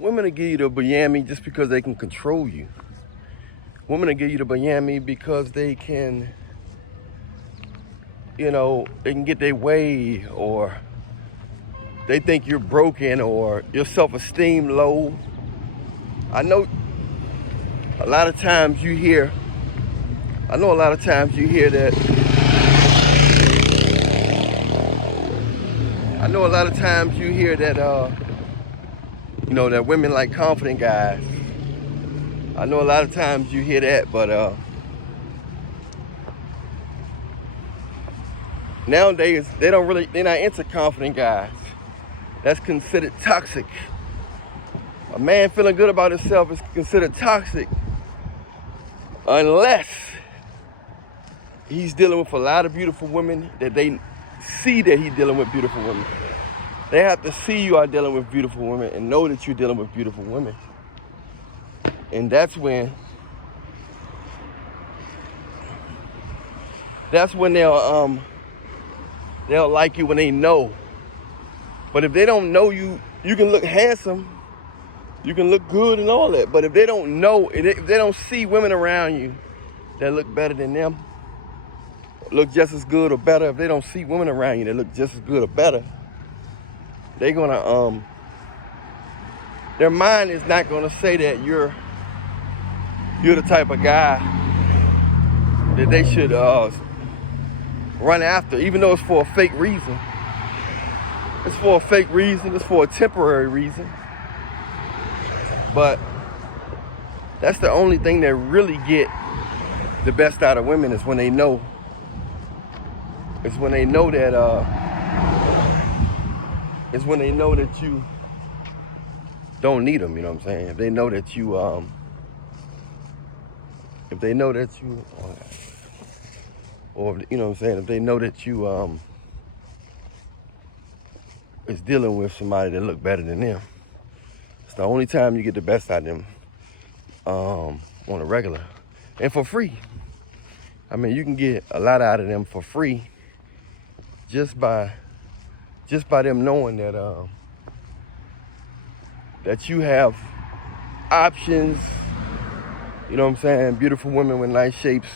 Women will give you the booyamie just because they can control you. Women will give you the booyamie because they can, you know, they can get their way, or they think you're broken, or your self-esteem low. I know a lot of times you hear that, you know, that women like confident guys. I know a lot of times you hear that, but nowadays they're not into confident guys. That's considered toxic. A man feeling good about himself is considered toxic unless he's dealing with a lot of beautiful women that they see that he's dealing with beautiful women. They have to see you are dealing with beautiful women and know that you're dealing with beautiful women. And that's when they'll like you, when they know. But if they don't know you, you can look handsome, you can look good and all that. But if they don't know, if they don't see women around you that look better than them, look just as good or better, if they don't see women around you that look just as good or better, they're gonna their mind is not gonna say that you're the type of guy that they should run after, even though it's for a fake reason. It's for a fake reason, it's for a temporary reason. But that's the only thing that really get the best out of women, is when they know. It's when they know that you don't need them, you know what I'm saying? If they know that you or you know what I'm saying, if they know that you is dealing with somebody that look better than them. It's the only time you get the best out of them on a regular. And for free. I mean, you can get a lot out of them for free just by them knowing that that you have options. You know what I'm saying? Beautiful women with nice shapes,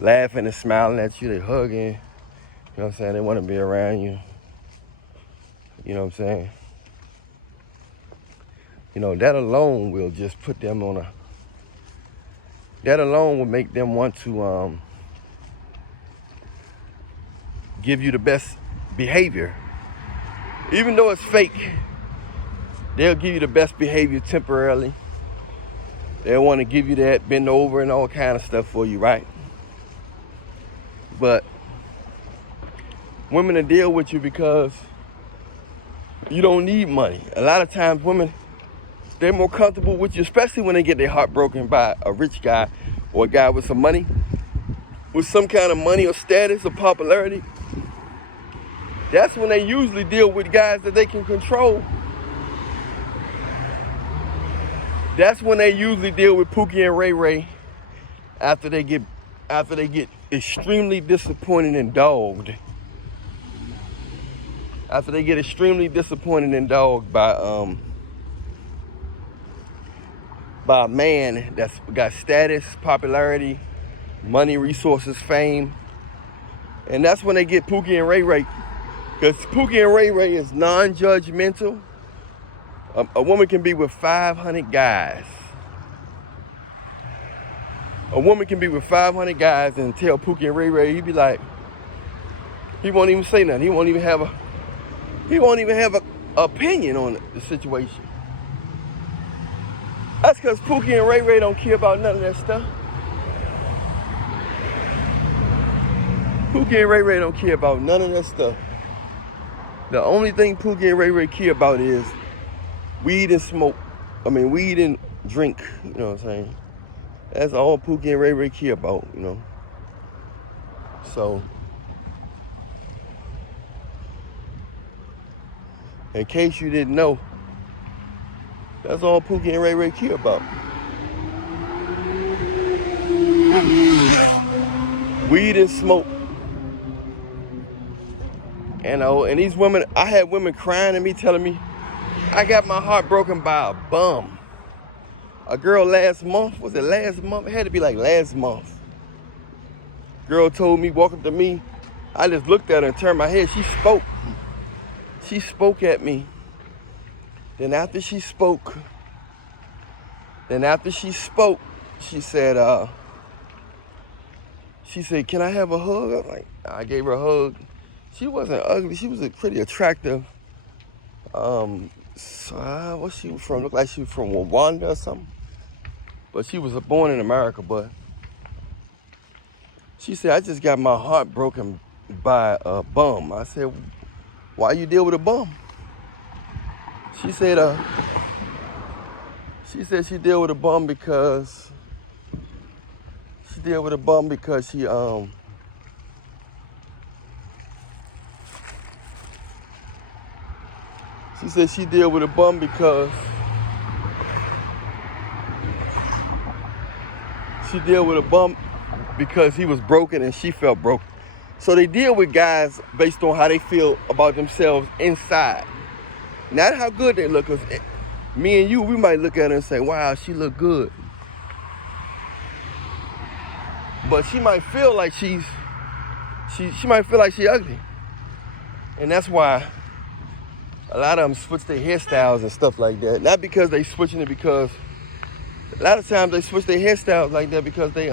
laughing and smiling at you, they hugging. You know what I'm saying? They want to be around you. You know what I'm saying? You know, that alone will just put them on that alone will make them want to give you the best behavior. Even though it's fake, they'll give you the best behavior temporarily. They'll want to give you that bend over and all kind of stuff for you, right? But women will deal with you because you don't need money. A lot of times women, they're more comfortable with you, especially when they get their heart broken by a rich guy or a guy with some money, with some kind of money or status or popularity. That's when they usually deal with guys that they can control. That's when they usually deal with Pookie and Ray after they get extremely disappointed and dogged. After they get extremely disappointed and dogged by a man that's got status, popularity, money, resources, fame. And that's when they get Pookie and Ray. Because Pookie and Ray is non-judgmental. A woman can be with 500 guys. A woman can be with 500 guys and tell Pookie and Ray, he'd be like, he won't even say nothing. He won't even have a opinion on the situation. That's because Pookie and Ray don't care about none of that stuff. Pookie and Ray don't care about none of that stuff. The only thing Pookie and Ray care about is weed and smoke. I mean, weed and drink, you know what I'm saying? That's all Pookie and Ray care about, you know? So, in case you didn't know, that's all Pookie and Ray care about. Weed and smoke. You know, and these women, I had women crying at me, telling me I got my heart broken by a bum. A girl last month, was it last month? It had to be like last month. Girl told me, walk up to me. I just looked at her and turned my head. She spoke. She spoke at me. Then after she spoke, she said, can I have a hug? I'm like, I gave her a hug. She wasn't ugly. She was a pretty attractive. What's she from? Looked like she was from Rwanda or something. But she was born in America, but she said, I just got my heart broken by a bum. I said, why you deal with a bum? She said, she deal with a bum because she said she deal with a bum because he was broken and she felt broken. So they deal with guys based on how they feel about themselves inside. Not how good they look. Cause me and you, we might look at her and say, wow, she look good. But she might feel like she might feel like she ugly. And that's why a lot of them switch their hairstyles and stuff like that. Not because they switching it, because a lot of times they switch their hairstyles like that because they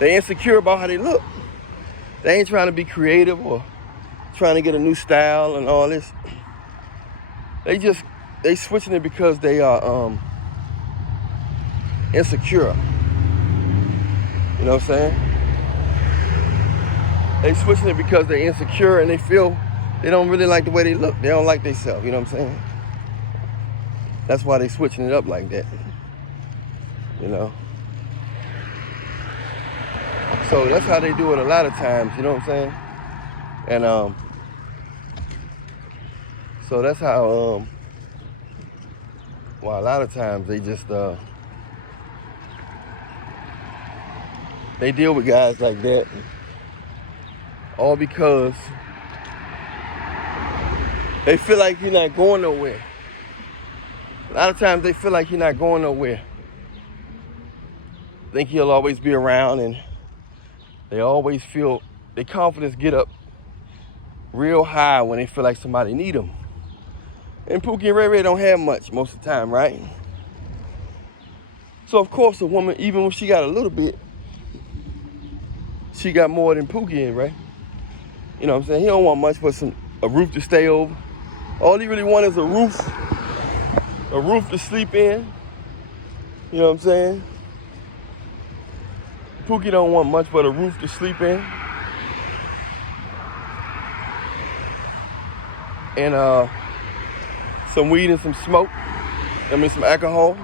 insecure about how they look. They ain't trying to be creative or trying to get a new style and all this. They switching it because they are insecure. You know what I'm saying? They switching it because they're insecure and they feel they don't really like the way they look. They don't like themselves, you know what I'm saying? That's why they switching it up like that. You know? So that's how they do it a lot of times, you know what I'm saying? And so that's how a lot of times they just they deal with guys like that, all because they feel like you're not going nowhere. A lot of times they feel like you're not going nowhere. Think he'll always be around, and they always feel their confidence get up real high when they feel like somebody need them. And Pookie and Ray don't have much most of the time, right? So of course a woman, even when she got a little bit, she got more than Pookie and Ray. You know what I'm saying? He don't want much but a roof to stay over. All he really wants is a roof to sleep in. You know what I'm saying? Pookie don't want much but a roof to sleep in. And some weed and some smoke. Some alcohol.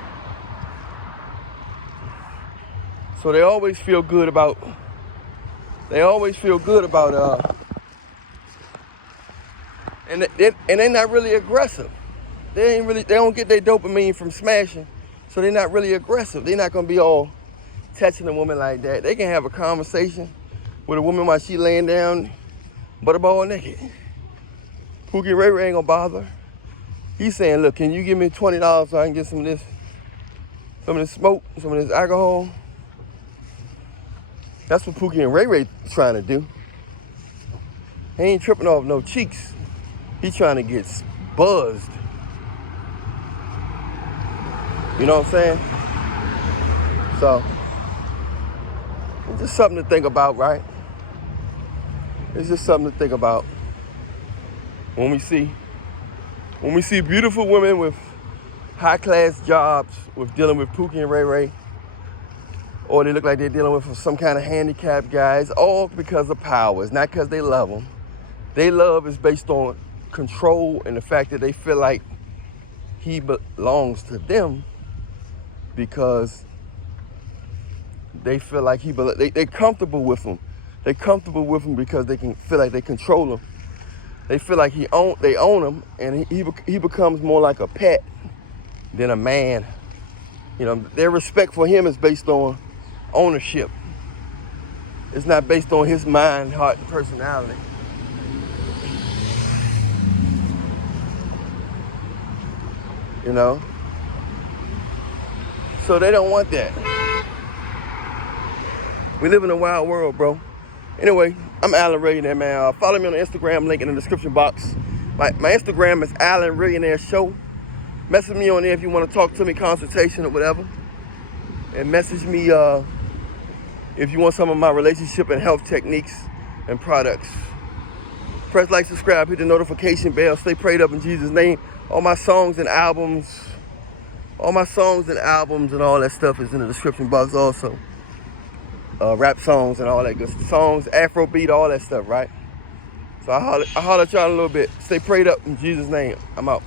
So they always feel good about and they're not really aggressive. They don't get their dopamine from smashing, so they're not really aggressive. They're not gonna be all touching a woman like that. They can have a conversation with a woman while she laying down, butterball naked. Pookie Ray ain't gonna bother. He's saying, look, can you give me $20 so I can get some of this smoke, some of this alcohol? That's what Pookie and Ray trying to do. He ain't tripping off no cheeks. He trying to get buzzed. You know what I'm saying? So, it's just something to think about, right? It's just something to think about when we see beautiful women with high-class jobs with dealing with Pookie and Ray, or they look like they're dealing with some kind of handicapped guys, all because of power. It's not because they love them. Their love is based on control and the fact that they feel like he belongs to them because they feel like they're comfortable with him. They're comfortable with him because they can feel like they control him. They feel like they own him, and he becomes more like a pet than a man. You know, their respect for him is based on ownership. It's not based on his mind, heart, and personality. you know? So they don't want that. We live in a wild world, bro. Anyway, I'm Allan Reallionaire, man. Follow me on the Instagram, link in the description box. My Instagram is Allan Reallionaire Show. Message me on there if you want to talk to me, consultation or whatever. And message me if you want some of my relationship and health techniques and products. Press like, subscribe, hit the notification bell. Stay prayed up in Jesus' name. All my songs and albums, and all that stuff is in the description box also. Rap songs and all that good songs, Afrobeat, all that stuff, right? So I'll holler at y'all in a little bit. Stay prayed up in Jesus' name. I'm out.